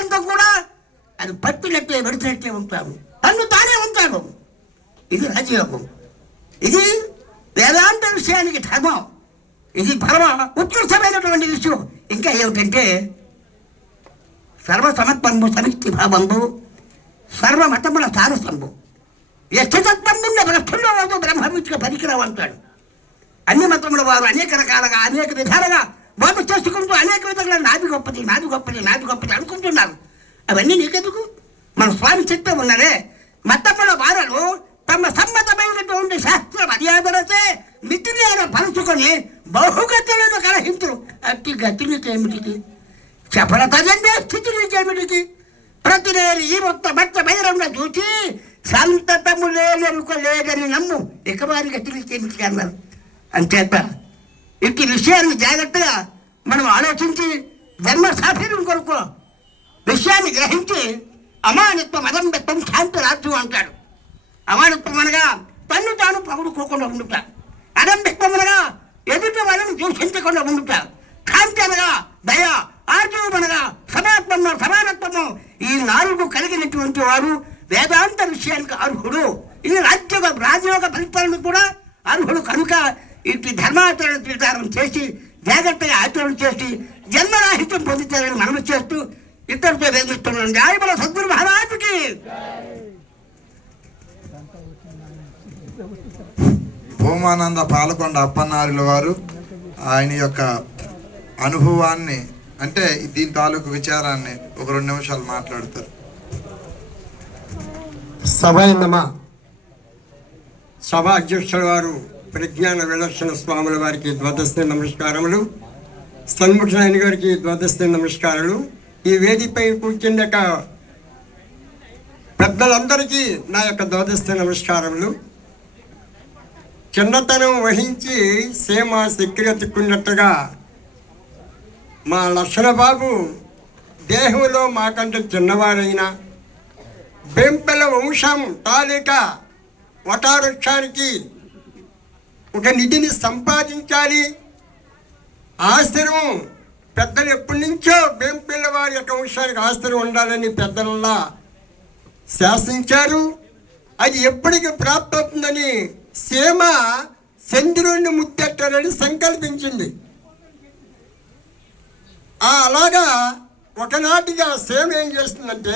జీవితాంతం కూడా అది పట్టినట్టే వెడిచినట్టే ఉంటాడు, తన్ను తానే ఉంటాడు. ఇది రాజయోగం, ఇది వేదాంత విషయానికి ధర్మం, ఇది పరమ ఉత్కృష్టమైనటువంటి విషయం. ఇంకా ఏమిటంటే సర్వసమత్వంబు సమిష్టి భావంబు సర్వమతముల సారసంబు యక్షతత్వంబున్న భ్రష్టుల్లో వాడు బ్రహ్మవిద్యకు పనికిరావు అంటాడు. అన్ని మతముల వారు అనేక రకాలుగా అనేక విధాలుగా బోధ చేసుకుంటూ అనేక విధాలుగా నాది గొప్పది నాది గొప్పది నాది గొప్పది అనుకుంటున్నారు. అవన్నీ నీకెందుకు? మన స్వామి చెప్తూ ఉన్నారే, మతముల వారలు తమ సమ్మతమైనటువంటి శాస్త్ర మర్యాదలచే మితిని పలుచుకొని బహుగతులను కలహించు. అట్టి గతిని ఏమిటికి? చపలత చెందే స్థితి నీకేమిటికి? ప్రతినేరు ఈ మొత్తం బట్ట బైరంగా చూసి సంతతము లేననుక లేదని నమ్ము, ఇక వారి గతిని ఏమిటికి అన్నారు. అంచేత ఇట్టి విషయాన్ని జాగ్రత్తగా మనం ఆలోచించి ధర్మ సాఫీర్యం కొరకు విషయాన్ని గ్రహించి అమానిత్వం అదంబెత్తం శాంతి రాజ్యం అంటాడు. అమానిత్వం అనగా తన్ను తాను పగుడుకోకుండా ఉండుట, అదంబెత్తం అనగా ఎదుటి వాళ్ళని దూషించకుండా ఉండుట, శాంతి అనగా దయ, ఆర్జవం అనగా సమాత్మము సమానత్వము. ఈ 4 కలిగినటువంటి వారు వేదాంత విషయానికి అర్హుడు. ఇది రాజయోగ ఫలితాలను కూడా అర్హుడు. కనుక ఇటు ధర్మాచరణ తీర్థారం చేసి జాగ్రత్తగా ఆచరణ చేసి జన్మరాహిత్యం పొందుతారని మనం చేస్తూ ఇతరులతో వేధిస్తున్నాం. జయబల సద్గురు మహారాజుకి. భూమానంద పాలకొండ అప్పన్నారుల వారు ఆయన యొక్క అనుభవాన్ని, అంటే దీని తాలూకు విచారాన్ని ఒక 2 నిమిషాలు మాట్లాడతారు. సభ అధ్యక్షుల వారు ప్రజ్ఞాన విలక్షణ స్వాముల వారికి ద్వాదశి నమస్కారములు, సన్ముఖనాయన గారికి ద్వాదశి నమస్కారాలు. ఈ వేదికపై కూర్చున్న పెద్దలందరికీ నా యొక్క ద్వాదశి నమస్కారములు. చిన్నతనం వహించి సీమ సిక్కిరెత్తుకున్నట్టుగా మా లక్షణబాబు దేహంలో మాకంటే చిన్నవారైన బెంపెల వంశం తాలూకా వటావృక్షానికి ఒక నిధిని సంపాదించాలి. ఆశ్రమం పెద్దలు ఎప్పటి నుంచో బెంపెల వారి యొక్క వంశానికి ఆశ్రమం ఉండాలని పెద్దలలా శాసించారు. అది ఎప్పటికి ప్రాప్తవుతుందని సీమ చంద్రుడిని ముద్దెట్టాలని సంకల్పించింది. అలాగా ఒకనాటిగా సీమ ఏం చేస్తుందంటే